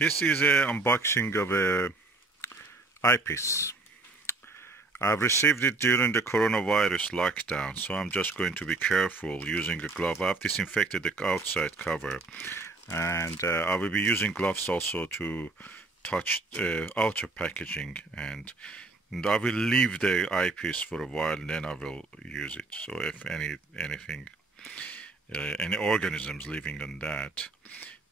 This is an unboxing of a eyepiece. I've received it during the coronavirus lockdown, so I'm just going to be careful using a glove. I've disinfected the outside cover, and I will be using gloves also to touch outer packaging, and I will leave the eyepiece for a while and then I will use it. So if anything, any organisms living on that,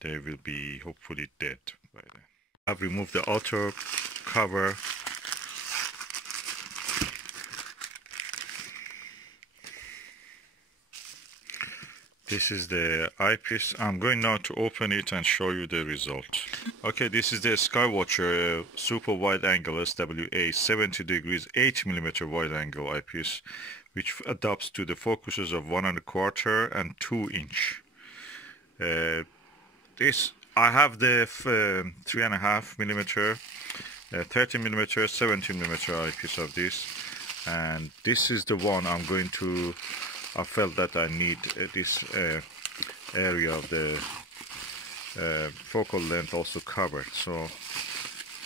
they will be hopefully dead by then. I've removed the outer cover. This is the eyepiece. I'm going now to open it and show you the result. Okay, this is the SkyWatcher super wide angle SWA 70 degrees 8mm wide angle eyepiece, which adapts to the focuses of 1 1/4 and 2 inch. I have the 3.5mm, 30mm, 17mm eyepiece of this, and this is the one I'm going to. I felt that I need this area of the focal length also covered. So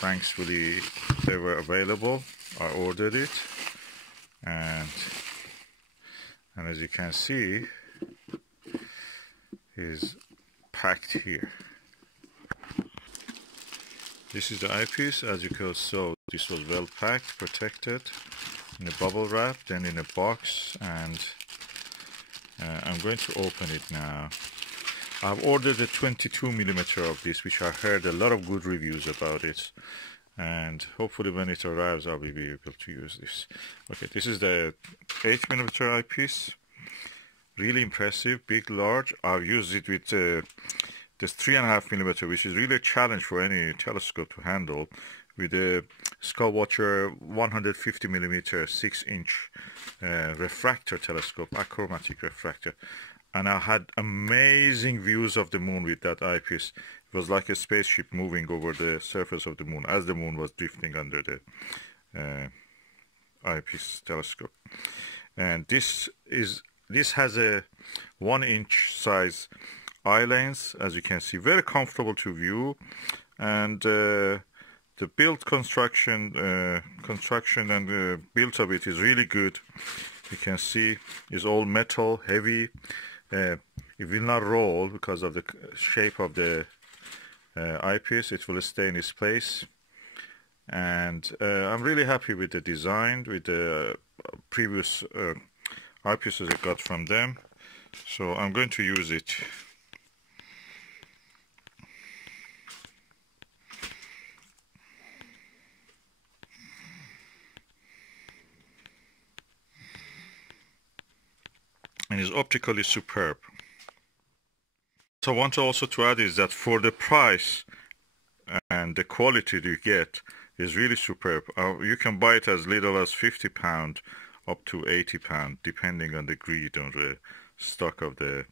thankfully they were available. I ordered it, and as you can see, is packed here. This is the eyepiece. As you can see, this was well packed, protected in a bubble wrap, then in a box, and I'm going to open it now. I've ordered a 22mm of this, which I heard a lot of good reviews about it, and hopefully when it arrives I'll be able to use this. Okay, this is the 8mm eyepiece. Really impressive, big, large. I've used it with this 3.5mm, which is really a challenge for any telescope to handle, with a SkyWatcher 150mm 6-inch refractor telescope, achromatic refractor, and I had amazing views of the moon with that eyepiece. It was like a spaceship moving over the surface of the moon as the moon was drifting under the eyepiece telescope. And this has a 1-inch size eye lens, as you can see, very comfortable to view, and the build construction and the build of it is really good. You can see it's all metal, heavy. It will not roll because of the shape of the eyepiece. It will stay in its place, and I'm really happy with the design, with the previous eyepieces I got from them. So I'm going to use it. And is optically superb. So I want to also to add is that for the price and the quality you get is really superb. You can buy it as little as £50 up to £80, depending on the greed or the stock of the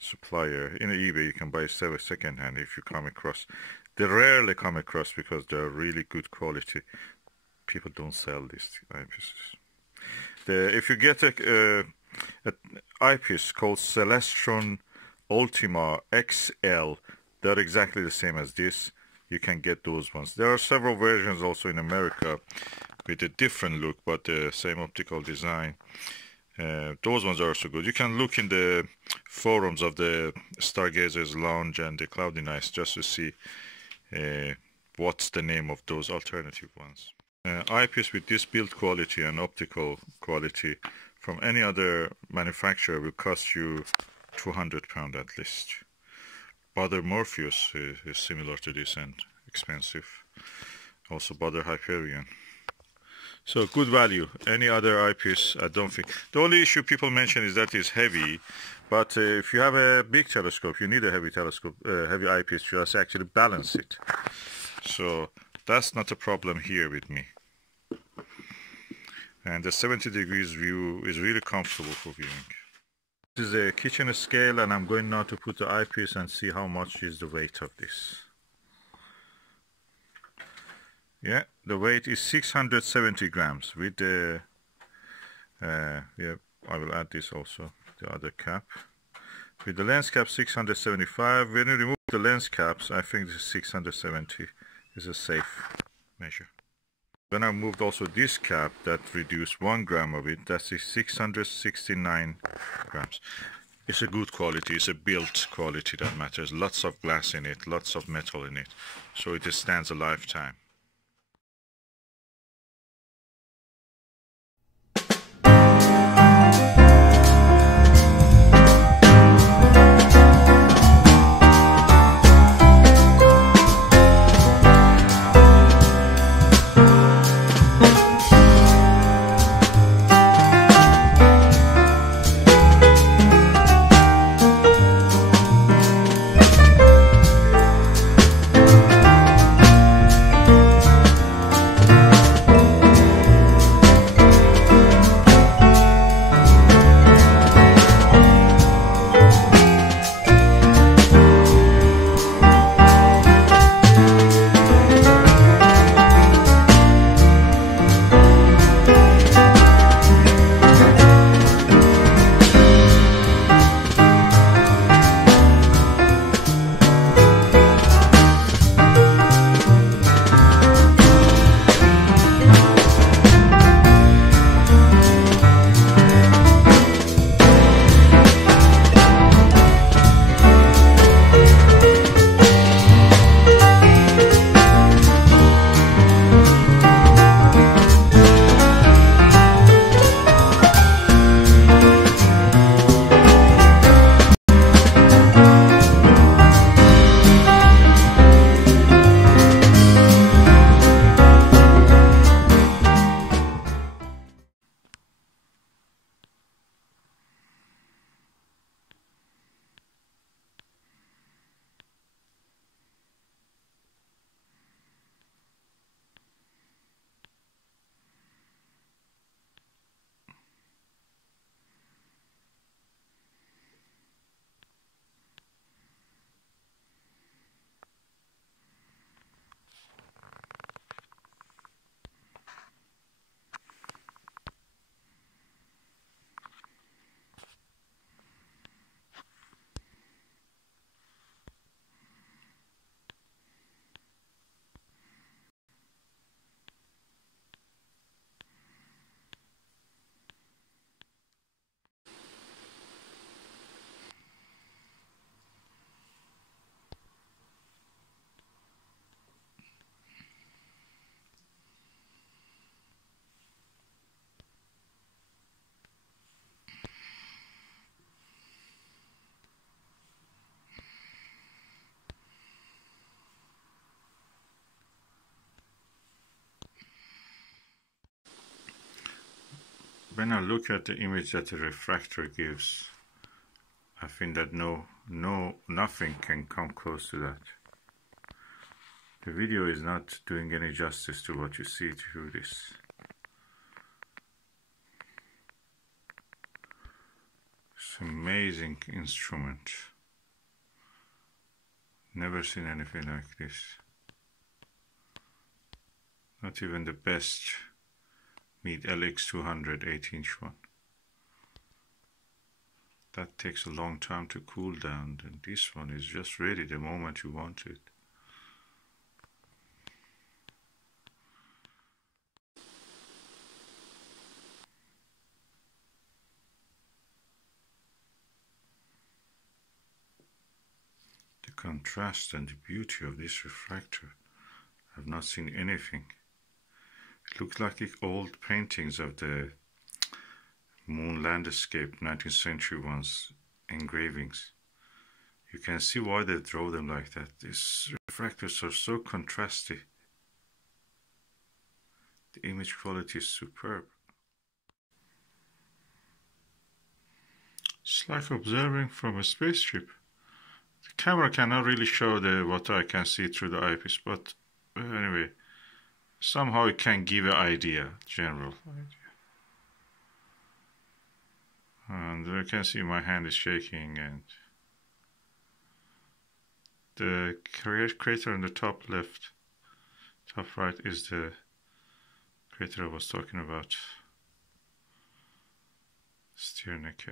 supplier. In eBay you can buy second hand if you come across. They rarely come across because they're really good quality. People don't sell these eyepieces. If you get an eyepiece called Celestron Ultima XL, they're exactly the same as this. You can get those ones. There are several versions also in America with a different look but the same optical design. Those ones are also good. You can look in the forums of the Stargazers Lounge and the Cloudy Nights just to see what's the name of those alternative ones. Eyepiece with this build quality and optical quality from any other manufacturer will cost you £200 at least. Baader Morpheus is similar to this and expensive. Also Baader Hyperion. So good value. Any other eyepiece, I don't think. The only issue people mention is that it's heavy, but if you have a big telescope, you need a heavy telescope, heavy eyepiece to just actually balance it. So that's not a problem here with me. And the 70 degrees view is really comfortable for viewing. This is a kitchen scale, and I'm going now to put the eyepiece and see how much is the weight of this. Yeah, the weight is 670 grams with the, yeah, I will add this also, the other cap. With the lens cap 675, when you remove the lens caps, I think this 670 is a safe measure. When I moved also this cap that reduced 1 gram of it, that's 669 grams. It's a good quality, it's a built quality that matters. Lots of glass in it, lots of metal in it, so it stands a lifetime. When I look at the image that the refractor gives, I think that nothing can come close to that. The video is not doing any justice to what you see through this. It's an amazing instrument. Never seen anything like this. Not even the best Meet LX200 8-inch one. That takes a long time to cool down, and this one is just ready the moment you want it. The contrast and the beauty of this refractor, I've not seen anything. It looks like old paintings of the moon landscape, 19th century ones, engravings. You can see why they draw them like that. These refractors are so contrasty. The image quality is superb. It's like observing from a spaceship. The camera cannot really show what I can see through the eyepiece, but anyway, somehow it can give an idea, general idea. And you can see my hand is shaking, and the crater on the top left, top right is the crater I was talking about. Steer neck.